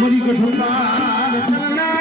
મરી ગઢોના ચલના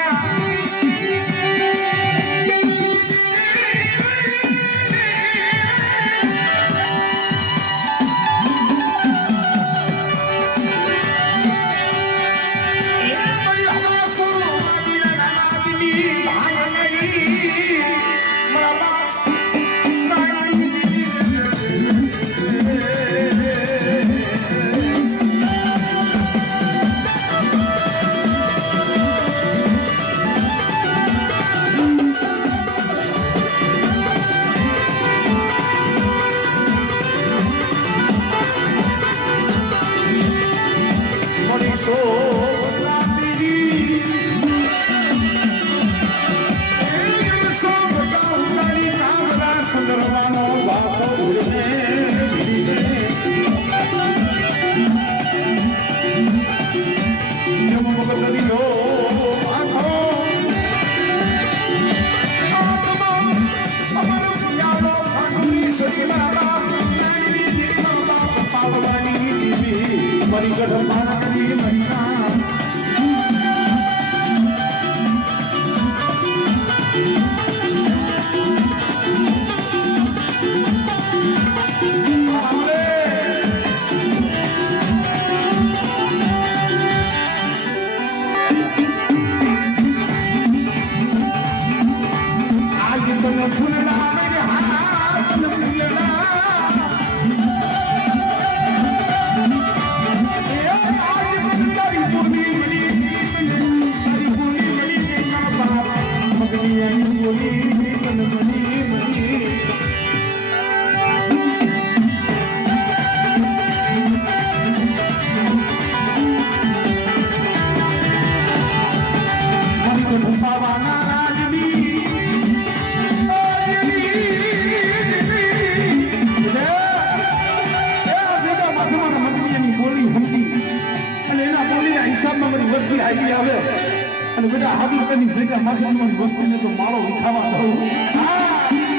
અને બધા હાથ રૂપિયાની જગ્યા મારી વસ્તુને તો મારો વિખાવા દઉં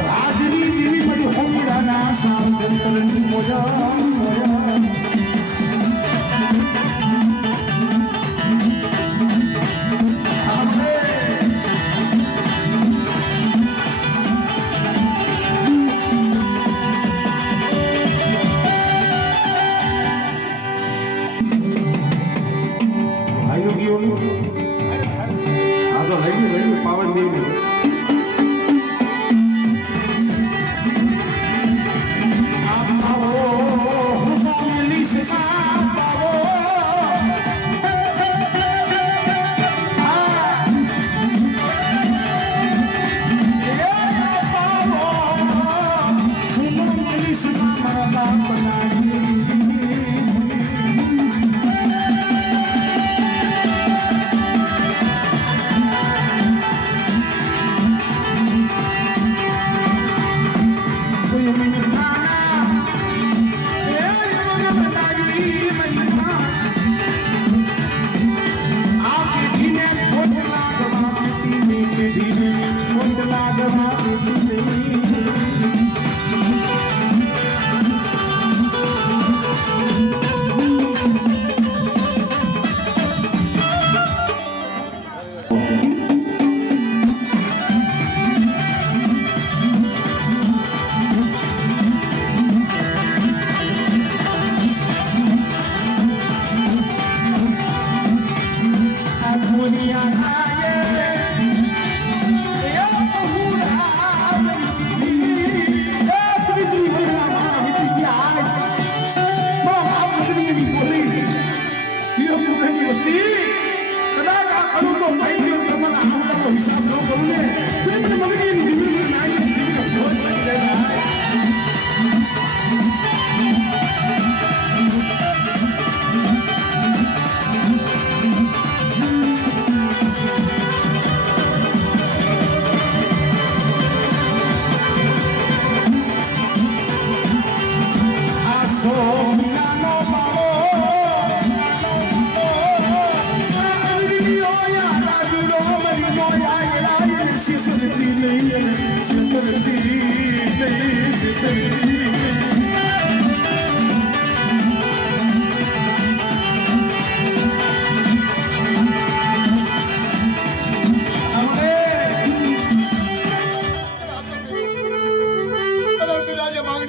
રાજની દેવી બધી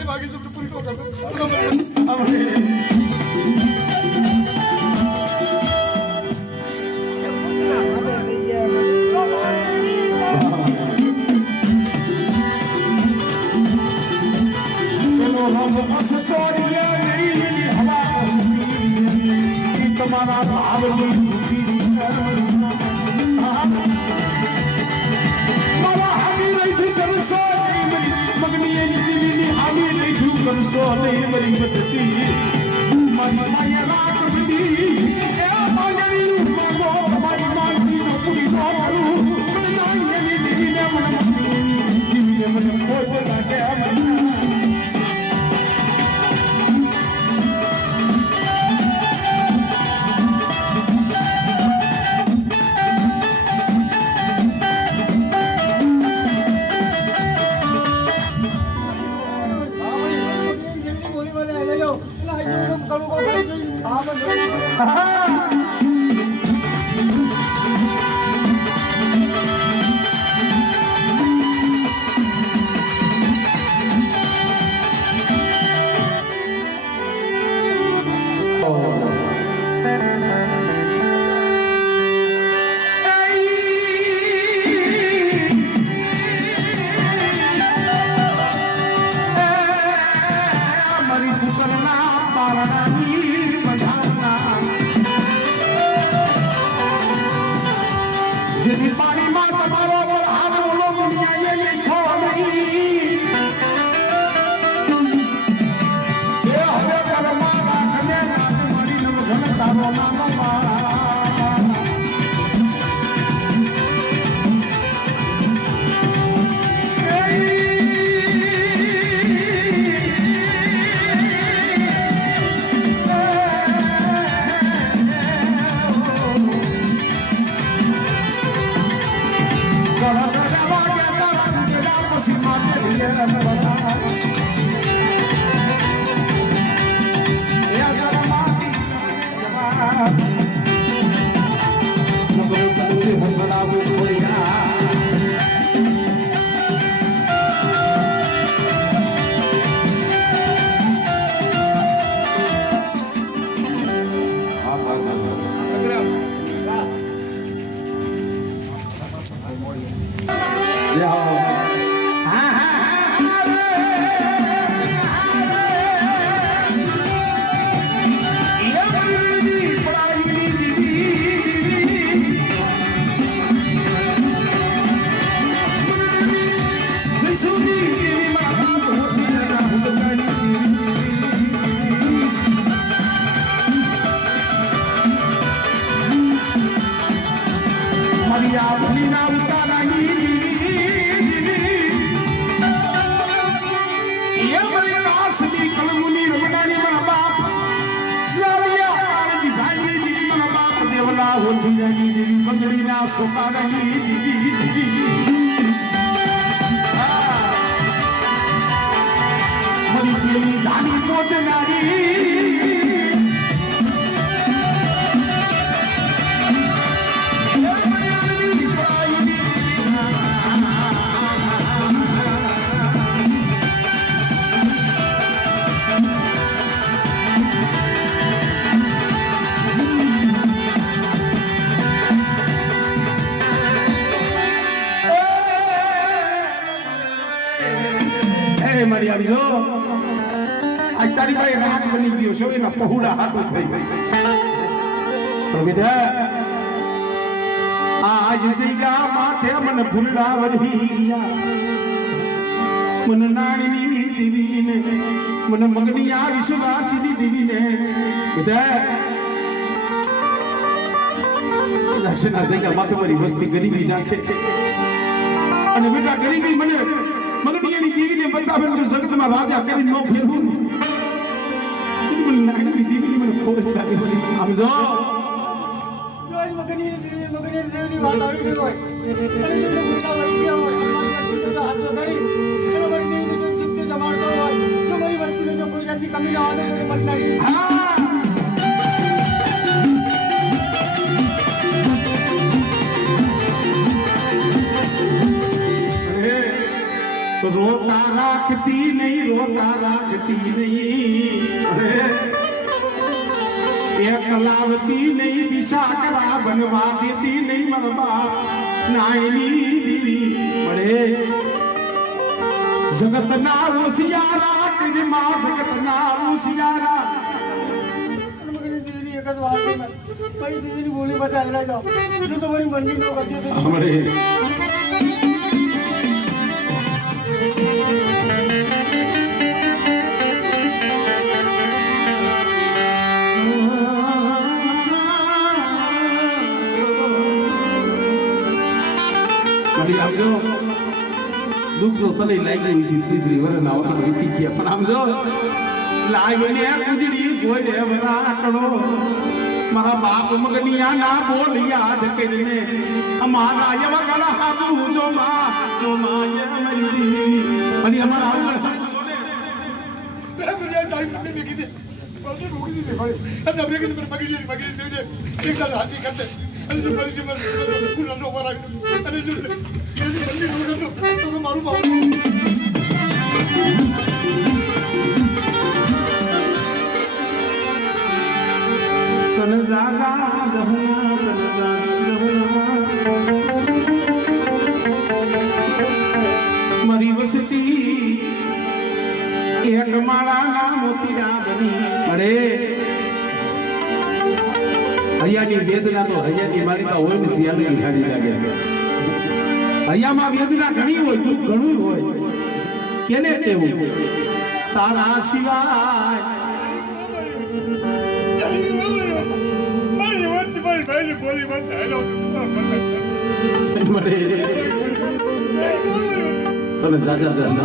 મારી માગી છે પૂરી કરો તમારા ભાવની મારા હામી નહીં કરશો મગની એની દિલીની હામી નહીં કરશો નહીં મરી બસતી મારી માયા રાત બધી એ માયરી માગો મારી માગી નો પૂરી નો મારું મગની એની દિલીને મને કોઈ લાગે જેથી પાણીમાં તમારો હાથ ઓલો મુનિયાએ લીધો નહીં એ હવે ઘરમાં રાખને રાત મળી નમઘન તારો નામ મંગળીના સોપારી મરી ગયેલી ધાની પહોંચનારી મારી આવી જો આ તારી ભાઈ રાગ બની ગયો છે એના પહોળા હાથો થઈ પ્રવિધા આજ જઈયા માથે મને ફૂલડા વળી ગયા મને નાની દેવીને મને મગની આ વિશ્વાસી દેવીને બધા દક્ષિણા જઈયા માથે મારી વસ્તી ગરીબી નાખે અને બેટા ગરીબી મને મગની દેવીને બતાવે તો જગતમાં રાજા કરી નો ફેરવું મને નાની દેવીને મને ખોટ લાગે આમ જો મગની દેવીની વાત આવી ગઈ હોય અને એને પૂરા વળી ગયા હોય તો હાથો કરી એને વળી દેવીને ચિત્તે જમાડતો હોય તો મારી વસ્તીને જો કોઈ જાતની કમી ના આવે તો બદલાવી રોતા રાખતી નહીં અરે એક લાવતી નહીં દિશા કરા બનવા દેતી નહીં મારા બાપ નાયની દીવી મળે જગતના હોશિયારા તેરી માં જગતના હોશિયારા મગની દેવીની એક જ વાત છે મારી દેવીની બોલી બધા હેલા જાઓ જો તમારી મંડી નો કરતી હતી મળે આમ જો દુઃખ તો તને લાગી છે શ્રી વરના વખત વીતી ગયા પણ આમ જો લાગને કુજડી ગોડે વરાકડો મારા બાપ મગનિયા ના બોલ યાદ કરીને અમારા એવા ગળા હાથું જો માં મરી અને અમારા આવું બુરિયા તારી મને મેકી દે બોલી રોકી દે ભાઈ અને હવે કે મને મગી દે એક દર હાજી કરતે અને જો પરિસી મને કુલનો વરા અને જો એની રોગ તો મારું બાપ તન જા જહના તન જા મારી વસતી એક માળાના મોતીડા બની અરે હૈયાની વેદના તો હૈયાની મારી તો હોય ને ત્યાં ખાલી લાગે હૈયામાં વેદના ઘણી હોય દુઃખ ઘણું હોય કેને કેવું તારા સિવાય તને જાજા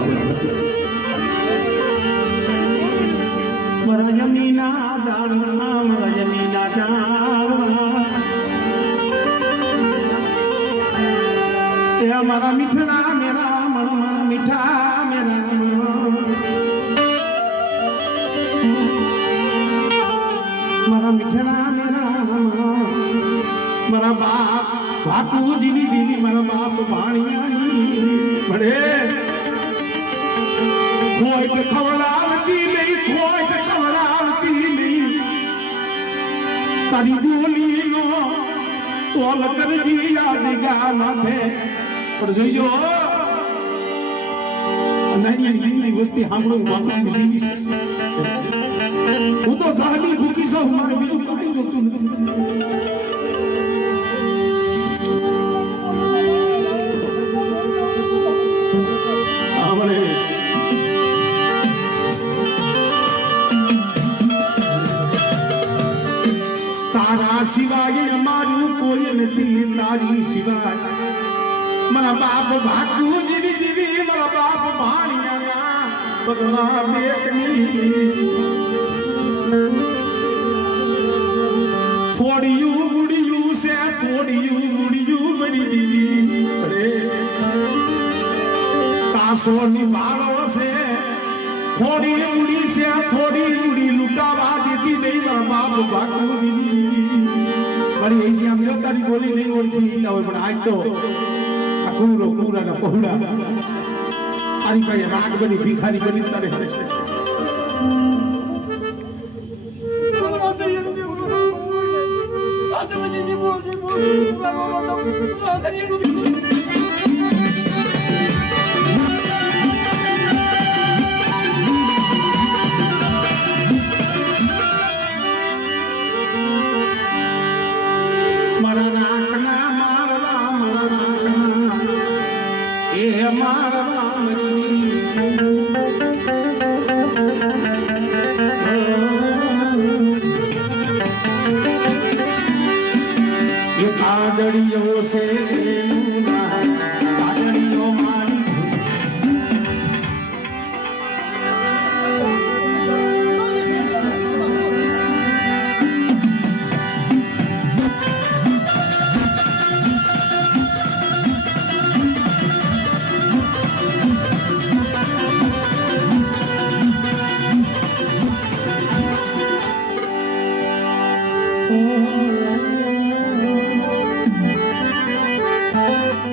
મારા જમીના ઝાડવા મારા જમીના ઝાડવા એ મારા મીઠડા મેરા મારા મીઠા મેરા મારા મીઠડા મેરા મારા બાપ ભાકુજીની દીદી મારા બાપ ભાણિયાની મળે ખોટ ખવડાવતી નહીં ખોટ ખવડાવતી નહીં તારી બોલીનો તોલ કરજી આજ ગા માથે પણ જોઈજો નાની નાની વસ્તી સાંભળો બાપની દેવી છે હું તો સાહબી ભૂકી છું મારે બીજું કઈ જોતું નથી તારા સિવાય અમારું કોઈ નથી તારી સિવાય મારા બાપ ભાકુજી દીવી મારા બાપ ભાણિયા બગલા બેટની થોડિયું ગુડિયું છે થોડિયું ગુડિયું મરી દીવી અરે કાસોની બાળો છે થોડી ઉડી છે થોડી ઉડી લૂંટાવા દીધી નહીં મારા બાપ ભાકુજી મારી એસી આમ તારી બોલી નહીં ઓળખી હવે પણ આજ તો આ કુરા ના પહોળા તારી પાસે રાગ બની ભિખારી કરી તારે હરે છે કાજળીઓ છે કાજળીઓ મારી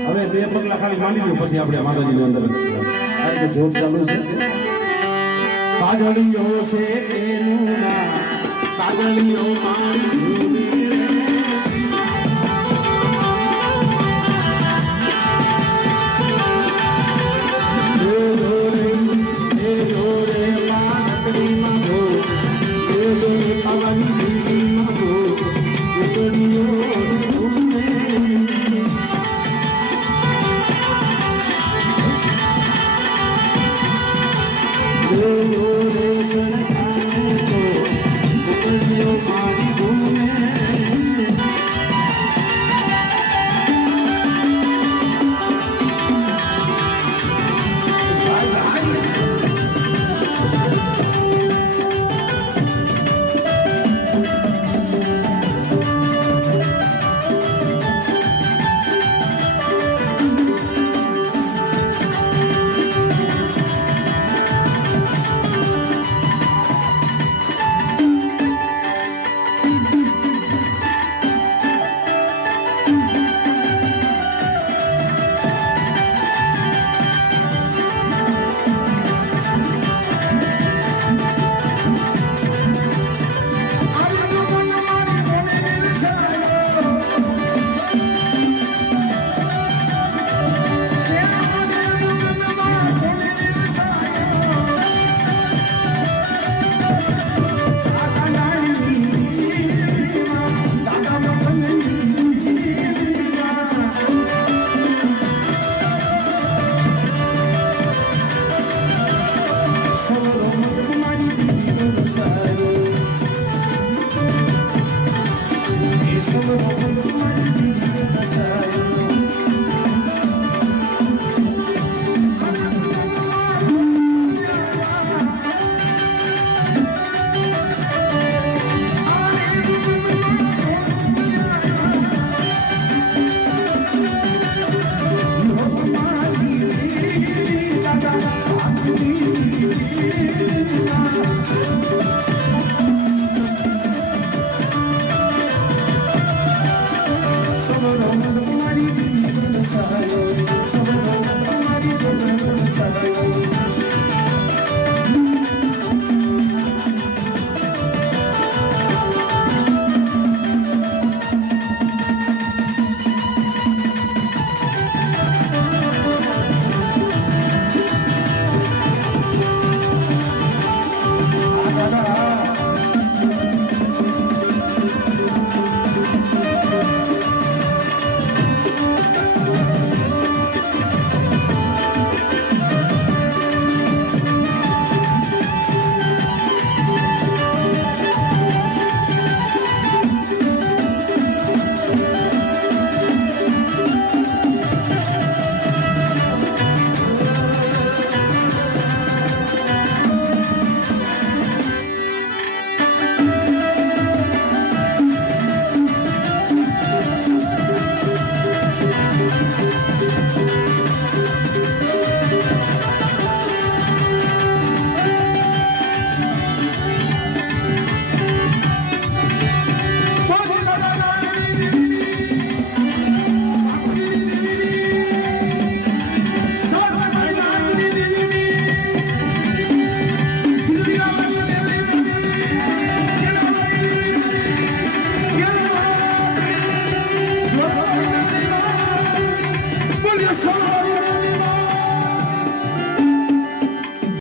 હવે બે પગલા ખાલી માંડી દો પછી આપણે માતાજીની અંદર કે જોત ચાલુ છે કાજળીઓ છે તેનું નામ કાજળીઓ મારી ભૂમિ રે પાવાની